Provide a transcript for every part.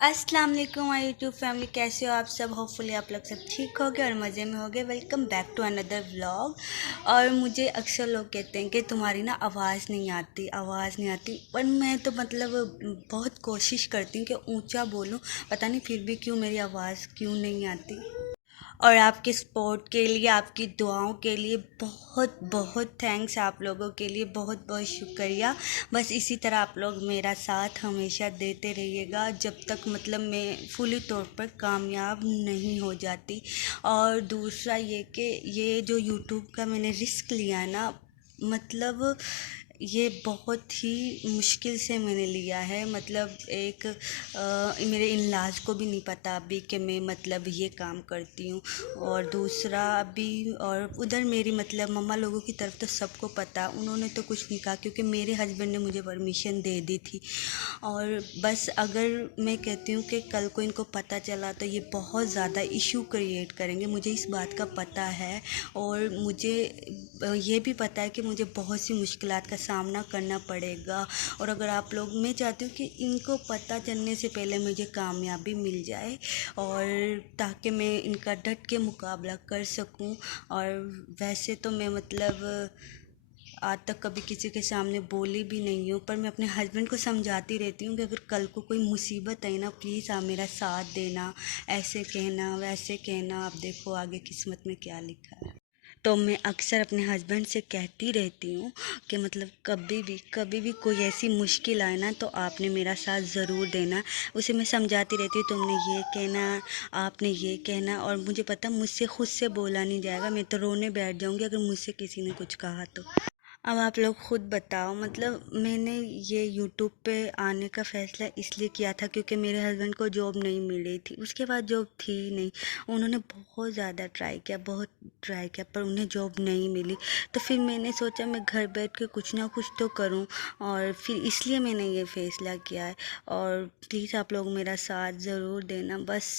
अस्सलाम वालेकुम my YouTube family, कैसे हो आप सब। होपफुली आप लोग सब ठीक होगे और मज़े में होगे। Welcome back to another vlog. और मुझे अक्सर लोग कहते हैं कि तुम्हारी ना आवाज़ नहीं आती, आवाज़ नहीं आती। पर मैं तो बहुत कोशिश करती हूँ कि ऊंचा बोलूँ। पता नहीं फिर भी क्यों मेरी आवाज़ क्यों नहीं आती। और आपके सपोर्ट के लिए, आपकी दुआओं के लिए बहुत बहुत थैंक्स। आप लोगों के लिए बहुत बहुत शुक्रिया। बस इसी तरह आप लोग मेरा साथ हमेशा देते रहिएगा जब तक मैं फुली तौर पर कामयाब नहीं हो जाती। और दूसरा ये कि ये जो यूट्यूब का मैंने रिस्क लिया है ना, मतलब ये बहुत ही मुश्किल से मैंने लिया है। मेरे इन लाज को भी नहीं पता अभी कि मैं ये काम करती हूँ। और दूसरा अभी, और उधर मेरी मम्मा लोगों की तरफ तो सबको पता, उन्होंने तो कुछ नहीं कहा क्योंकि मेरे हस्बैंड ने मुझे परमिशन दे दी थी। और बस अगर मैं कहती हूँ कि कल को इनको पता चला तो ये बहुत ज़्यादा इशू क्रिएट करेंगे, मुझे इस बात का पता है। और मुझे ये भी पता है कि मुझे बहुत सी मुश्किलात का सामना करना पड़ेगा। और अगर आप लोग, मैं चाहती हूँ कि इनको पता चलने से पहले मुझे कामयाबी मिल जाए, और ताकि मैं इनका डट के मुकाबला कर सकूँ। और वैसे तो मैं आज तक कभी किसी के सामने बोली भी नहीं हूँ, पर मैं अपने हस्बैंड को समझाती रहती हूँ कि अगर कल को कोई मुसीबत आई ना, प्लीज़ आप मेरा साथ देना, ऐसे कहना वैसे कहना, आप देखो आगे किस्मत में क्या लिखा है। तो मैं अक्सर अपने हस्बैंड से कहती रहती हूँ कि कभी भी कोई ऐसी मुश्किल आए ना, तो आपने मेरा साथ ज़रूर देना। उसे मैं समझाती रहती हूँ, तुमने ये कहना, आपने ये कहना। और मुझे पता मुझसे खुद से बोला नहीं जाएगा, मैं तो रोने बैठ जाऊँगी अगर मुझसे किसी ने कुछ कहा तो। अब आप लोग खुद बताओ, मैंने ये यूट्यूब पे आने का फ़ैसला इसलिए किया था क्योंकि मेरे हस्बैंड को जॉब नहीं मिल रही थी, उसके बाद जॉब थी ही नहीं। उन्होंने बहुत ज़्यादा ट्राई किया, बहुत ट्राई किया, पर उन्हें जॉब नहीं मिली। तो फिर मैंने सोचा मैं घर बैठ के कुछ ना कुछ तो करूं, और फिर इसलिए मैंने ये फ़ैसला किया है। और प्लीज़ आप लोग मेरा साथ ज़रूर देना। बस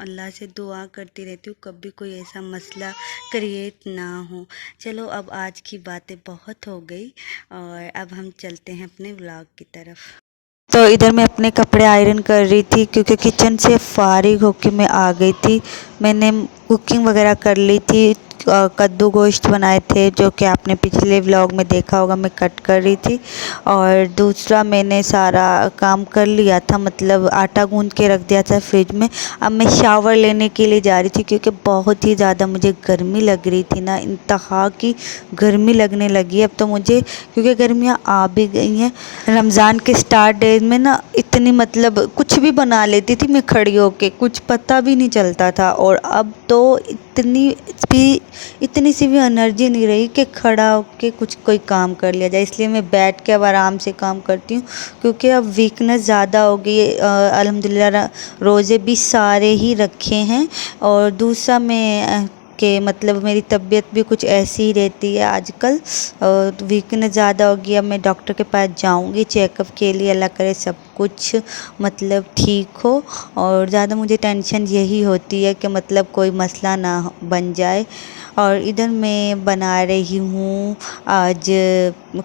अल्लाह से दुआ करती रहती हूँ कभी कोई ऐसा मसला क्रिएट ना हो। चलो, अब आज की बातें बहुत हो गई, और अब हम चलते हैं अपने व्लॉग की तरफ। तो इधर मैं अपने कपड़े आयरन कर रही थी क्योंकि किचन से फारिग होके मैं आ गई थी। मैंने कुकिंग वगैरह कर ली थी। कद्दू गोश्त बनाए थे जो कि आपने पिछले व्लॉग में देखा होगा, मैं कट कर रही थी। और दूसरा मैंने सारा काम कर लिया था, आटा गूंद के रख दिया था फ्रिज में। अब मैं शावर लेने के लिए जा रही थी क्योंकि बहुत ही ज़्यादा मुझे गर्मी लग रही थी ना, इंतहा की गर्मी लगने लगी अब तो मुझे, क्योंकि गर्मियाँ आ भी गई हैं। रमज़ान के स्टार्ट डेज में ना इतनी कुछ भी बना लेती थी मैं खड़ी होके, कुछ पता भी नहीं चलता था। और अब तो भी इतनी सी भी एनर्जी नहीं रही कि खड़ा होके कुछ कोई काम कर लिया जाए, इसलिए मैं बैठ के अब आराम से काम करती हूँ क्योंकि अब वीकनेस ज़्यादा हो गई है। अल्हम्दुलिल्लाह रोज़े भी सारे ही रखे हैं। और दूसरा मैं मेरी तबीयत भी कुछ ऐसी ही रहती है आजकल, वीकनेस ज़्यादा हो गई। अब मैं डॉक्टर के पास जाऊंगी चेकअप के लिए, अल्लाह करे सब कुछ ठीक हो। और ज़्यादा मुझे टेंशन यही होती है कि कोई मसला ना बन जाए। और इधर मैं बना रही हूँ आज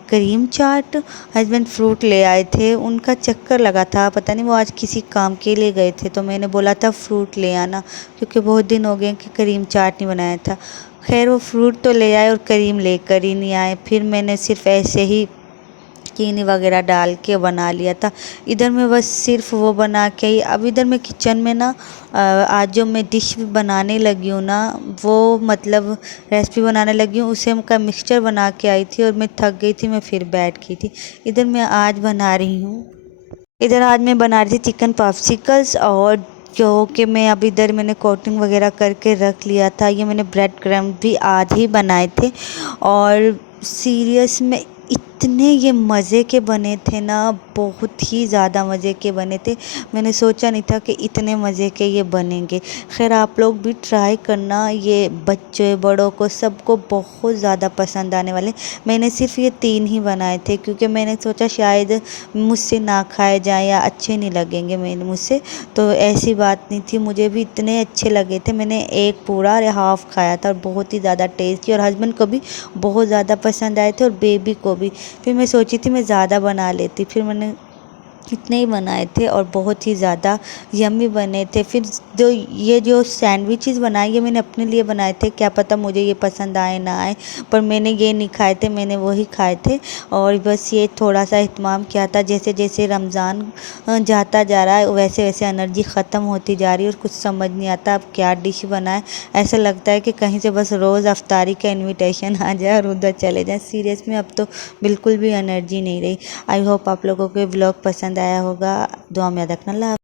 क्रीम चाट। हस्बैंड फ्रूट ले आए थे, उनका चक्कर लगा था, पता नहीं वो आज किसी काम के लिए गए थे, तो मैंने बोला था फ्रूट ले आना क्योंकि बहुत दिन हो गए कि क्रीम चाट नहीं बनाया था। खैर वो फ्रूट तो ले आए और क्रीम लेकर ही नहीं आए, फिर मैंने सिर्फ ऐसे ही चीनी वगैरह डाल के बना लिया था। इधर मैं बस सिर्फ वो बना के ही, अब इधर मैं किचन में ना आज जो मैं डिश बनाने लगी हूँ ना, वो रेसिपी बनाने लगी हूँ, उसे का मिक्सचर बना के आई थी और मैं थक गई थी, मैं फिर बैठ गई थी। इधर मैं आज बना रही हूँ, इधर आज मैं बना रही थी चिकन पॉप्सिकल्स। और जो कि मैं अब इधर मैंने कोटिंग वगैरह करके रख लिया था, ये मैंने ब्रेड क्रम्ब भी आज ही बनाए थे। और सीरियस में इतने ये मज़े के बने थे ना, बहुत ही ज़्यादा मज़े के बने थे। मैंने सोचा नहीं था कि इतने मज़े के ये बनेंगे। खैर आप लोग भी ट्राई करना, ये बच्चे बड़ों को सबको बहुत ज़्यादा पसंद आने वाले। मैंने सिर्फ ये 3 ही बनाए थे क्योंकि मैंने सोचा शायद मुझसे ना खाए जाए या अच्छे नहीं लगेंगे मैंने मुझसे, तो ऐसी बात नहीं थी, मुझे भी इतने अच्छे लगे थे। मैंने एक पूरा और हाफ़ खाया था और बहुत ही ज़्यादा टेस्टी, और हस्बैंड को भी बहुत ज़्यादा पसंद आए थे और बेबी को भी। फिर मैं सोची थी मैं ज़्यादा बना लेती, फिर मैंने इतने ही बनाए थे और बहुत ही ज़्यादा यम्मी बने थे। फिर जो ये जो सैंडविचेस बनाए ये मैंने अपने लिए बनाए थे, क्या पता मुझे ये पसंद आए ना आए, पर मैंने ये नहीं खाए थे, मैंने वही खाए थे। और बस ये थोड़ा सा इत्मीनान किया था, जैसे जैसे रमज़ान जाता जा रहा है वैसे वैसे एनर्जी ख़त्म होती जा रही है और कुछ समझ नहीं आता अब क्या डिश बनाए। ऐसा लगता है कि कहीं से बस रोज़ अफ्तारी का इन्विटेशन आ जाए और उधर चले जाए। सीरियस में अब तो बिल्कुल भी एनर्जी नहीं रही। आई होप आप लोगों को व्लॉग पसंद आया होगा। दुआ में याद रखना। अल्लाह।